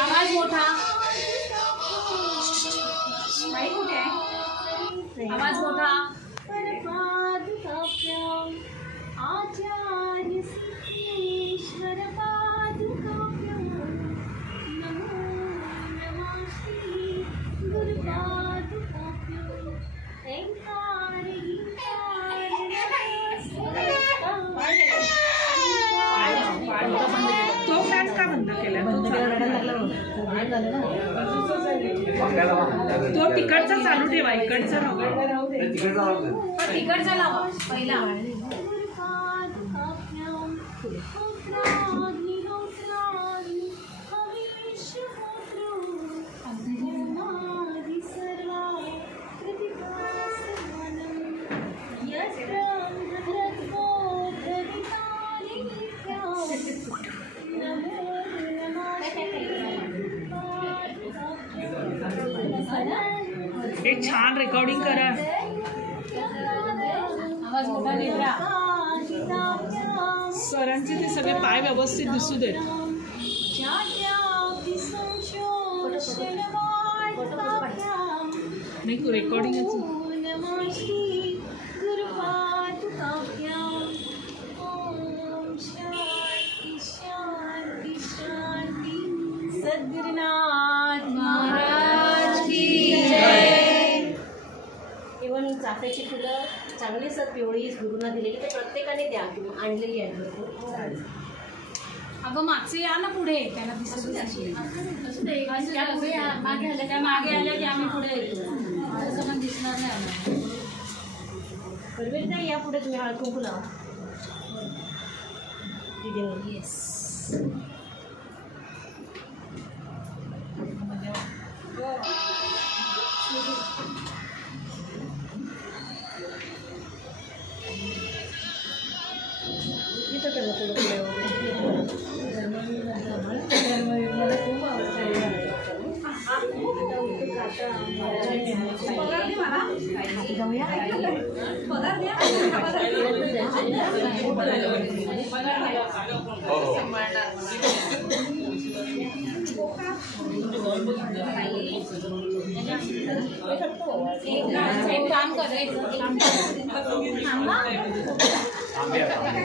आवाज मोठा तो फॅन का बंद केला? तो तिकडचा चालू ठेवा, इकडचा नको. तिकडचा लावा पहिला. एक छान रेकॉर्डिंग करा. आवाज मोठा निघला. सरांचे ते सगळे पाय व्यवस्थित दिसू देत. नाही रेकॉर्डिंगच. सद्गुरुनाथ महाराज की जय. इव्हन चाफ्याची फुलं चांगली सर पिवळी गुरुना दिलेली ते प्रत्येकाने द्या किंवा आणलेली आहेत भरपूर. अगं मागचे या ना पुढे, त्याला दिसत त्या मागे आल्या की आम्ही पुढे येतो. तसं पण दिसणार नाही आम्हाला. परवीर ताई या पुढे तुम्ही हळद कुंकू लावा. येस. इथं करा थोडं पुढे वगैरे. एक काम करायचं.